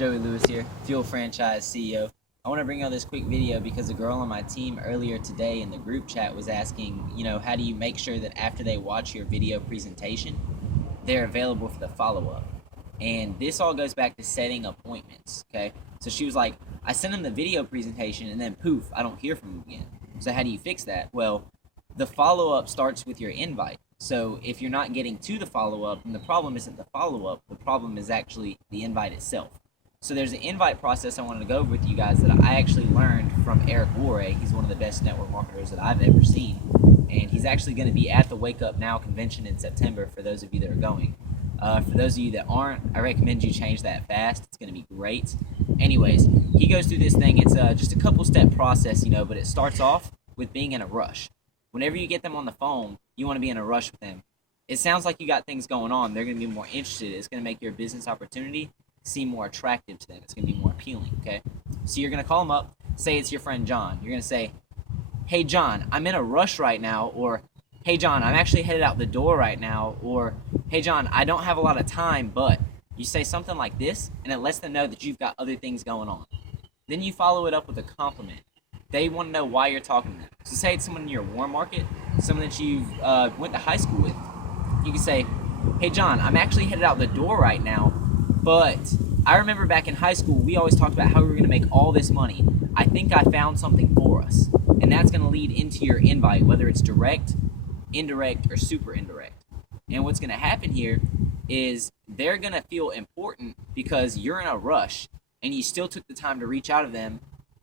Joey Lewis here, Fuel Franchise CEO. I want to bring out this quick video because a girl on my team earlier today in the group chat was asking, how do you make sure that after they watch your video presentation, they're available for the follow-up? And this all goes back to setting appointments, okay? So she was like, I sent them the video presentation and then poof, I don't hear from them again. So how do you fix that? Well, the follow-up starts with your invite. So if you're not getting to the follow-up, then the problem isn't the follow-up, the problem is actually the invite itself. So there's an invite process I wanted to go over with you guys that I actually learned from Eric Worre. He's one of the best network marketers that I've ever seen. And he's actually going to be at the Wake Up Now convention in September for those of you that are going. For those of you that aren't, I recommend you change that fast. It's going to be great. Anyways, he goes through this thing. It's just a couple step process, but it starts off with being in a rush. Whenever you get them on the phone, you want to be in a rush with them. It sounds like you got things going on. They're going to be more interested. It's going to make your business opportunity seem more attractive to them. It's going to be more appealing, okay? So you're going to call them up, say it's your friend John. You're going to say, hey, John, I'm in a rush right now, or hey, John, I'm actually headed out the door right now, or hey, John, I don't have a lot of time, but you say something like this, and it lets them know that you've got other things going on. Then you follow it up with a compliment. They want to know why you're talking to them. So say it's someone in your warm market, someone that you've went to high school with. You can say, hey, John, I'm actually headed out the door right now, but I remember back in high school, we always talked about how we were going to make all this money. I think I found something for us. And that's going to lead into your invite, whether it's direct, indirect, or super indirect. And what's going to happen here is they're going to feel important because you're in a rush and you still took the time to reach out to them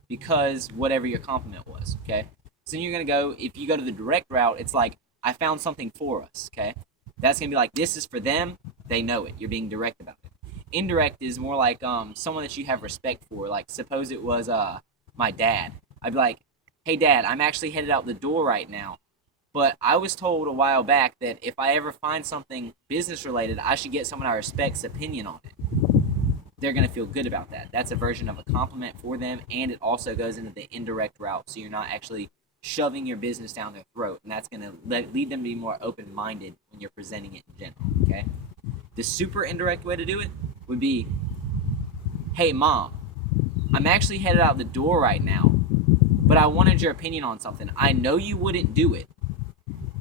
because whatever your compliment was, okay? So then you're going to go, if you go to the direct route, it's like, I found something for us, okay? That's going to be like, this is for them. They know it. You're being direct about it. Indirect is more like someone that you have respect for. Like, suppose it was my dad. I'd be like, hey, Dad, I'm actually headed out the door right now. But I was told a while back that if I ever find something business-related, I should get someone I respect's opinion on it. They're going to feel good about that. That's a version of a compliment for them, and it also goes into the indirect route, so you're not actually shoving your business down their throat, and that's going to lead them to be more open-minded when you're presenting it in general, okay? The super indirect way to do it would be, hey, Mom, I'm actually headed out the door right now, but I wanted your opinion on something. I know you wouldn't do it,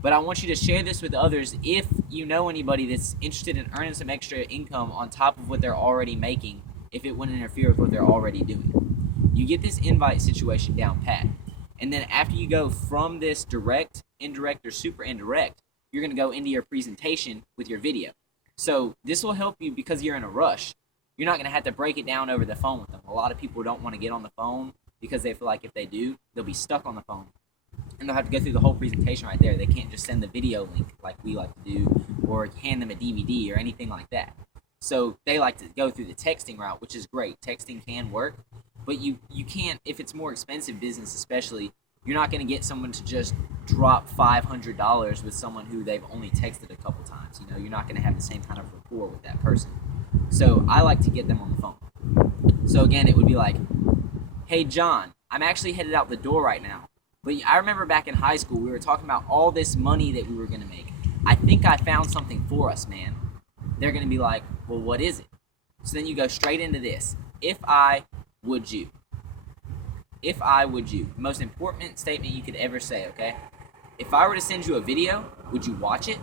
but I want you to share this with others if you know anybody that's interested in earning some extra income on top of what they're already making, if it wouldn't interfere with what they're already doing. You get this invite situation down pat. And then after you go from this direct, indirect, or super indirect, you're going to go into your presentation with your video. So this will help you because you're in a rush. You're not going to have to break it down over the phone with them. A lot of people don't want to get on the phone because they feel like if they do, they'll be stuck on the phone. And they'll have to go through the whole presentation right there. They can't just send the video link like we like to do or hand them a DVD or anything like that. So they like to go through the texting route, which is great. Texting can work, but you can't, if it's more expensive business especially, you're not going to get someone to just drop $500 with someone who they've only texted a couple times. You're not going to have the same kind of rapport with that person. So I like to get them on the phone. So again, it would be like, hey, John, I'm actually headed out the door right now. But I remember back in high school, we were talking about all this money that we were going to make. I think I found something for us, man. They're going to be like, well, what is it? So then you go straight into this. If I, would you? If I, would you? The most important statement you could ever say, okay? If I were to send you a video, would you watch it?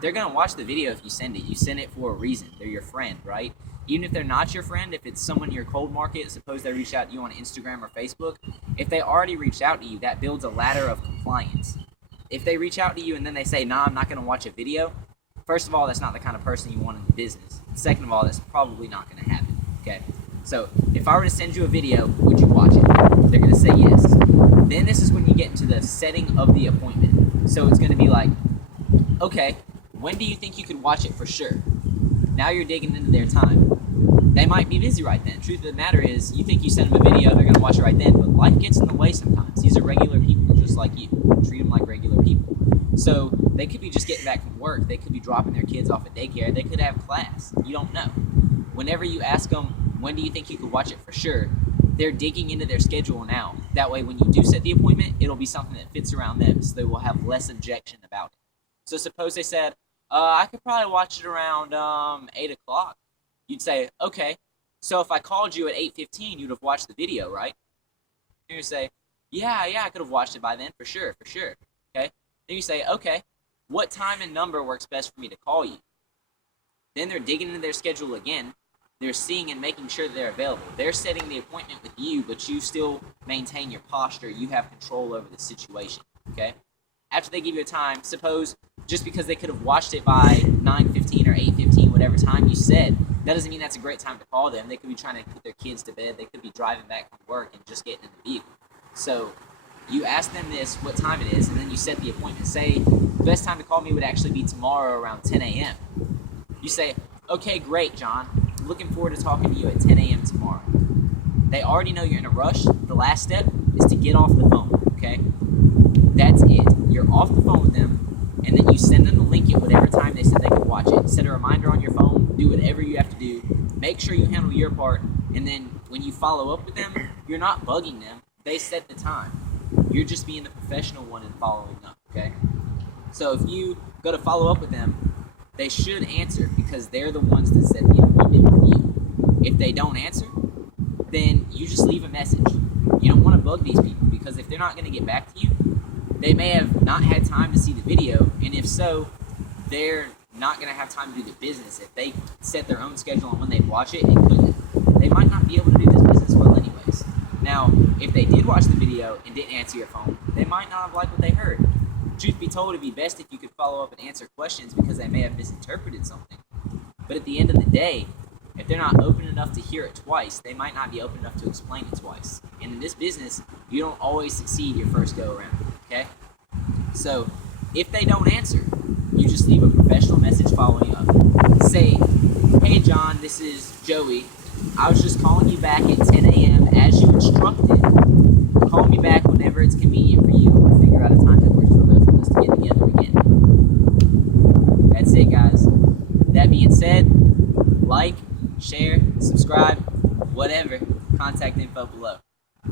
They're going to watch the video if you send it. You send it for a reason. They're your friend, right? Even if they're not your friend, if it's someone in your cold market, suppose they reach out to you on Instagram or Facebook, if they already reached out to you, that builds a ladder of compliance. If they reach out to you and then they say, nah, I'm not going to watch a video, first of all, that's not the kind of person you want in the business. And second of all, that's probably not going to happen, okay? So if I were to send you a video, would you watch it? They're going to say yes. Then this is when you get into the setting of the appointment. So it's going to be like, okay, when do you think you could watch it for sure? Now you're digging into their time. They might be busy right then. Truth of the matter is, you think you send them a video, they're going to watch it right then, but life gets in the way sometimes. These are regular people just like you. Treat them like regular people. So they could be just getting back from work. They could be dropping their kids off at daycare. They could have class. You don't know. Whenever you ask them, when do you think you could watch it for sure, they're digging into their schedule now. That way, when you do set the appointment, it'll be something that fits around them, so they will have less objection about it. So suppose they said, I could probably watch it around 8 o'clock. You'd say, okay, so if I called you at 8:15, you'd have watched the video, right? And you say, yeah, I could have watched it by then, for sure, for sure. Okay? Then you say, okay, what time and number works best for me to call you? Then they're digging into their schedule again. They're seeing and making sure that they're available. They're setting the appointment with you, but you still maintain your posture. You have control over the situation. Okay? After they give you a time, suppose just because they could have watched it by 9:15 or 8:15, whatever time you said, that doesn't mean that's a great time to call them. They could be trying to put their kids to bed. They could be driving back from work and just getting in the vehicle. So you ask them this, what time it is, and then you set the appointment. Say, the best time to call me would actually be tomorrow around 10 a.m. You say, okay, great, John. Looking forward to talking to you at 10 a.m. tomorrow. They already know you're in a rush. The last step is to get off the phone, okay? That's it. You're off the phone with them, and then you send them the link at whatever time they said they could watch it. Set a reminder on your phone. Do whatever you have to do. Make sure you handle your part, and then when you follow up with them, you're not bugging them. They set the time. You're just being the professional one and following up, okay? So if you go to follow up with them, they should answer because they're the ones that set the appointment with you. If they don't answer, then you just leave a message. You don't want to bug these people because if they're not going to get back to you, they may have not had time to see the video, and if so, they're not going to have time to do the business. If they set their own schedule on when they watch it and couldn't, they might not be able to do this business well anyways. Now, if they did watch the video and didn't answer your phone, they might not have liked what they heard. Truth be told, it'd be best if you could follow up and answer questions because they may have misinterpreted something. But at the end of the day, if they're not open enough to hear it twice, they might not be open enough to explain it twice. And in this business, you don't always succeed your first go around, okay? So, if they don't answer, you just leave a professional message following up. Say, hey John, this is Joey. I was just calling you back at 10 a.m. as you instructed. Call me back whenever it's convenient for you. We'll figure out a time that works for both of us to get together again. That's it, guys. That being said, like, share, subscribe, whatever. Contact info below.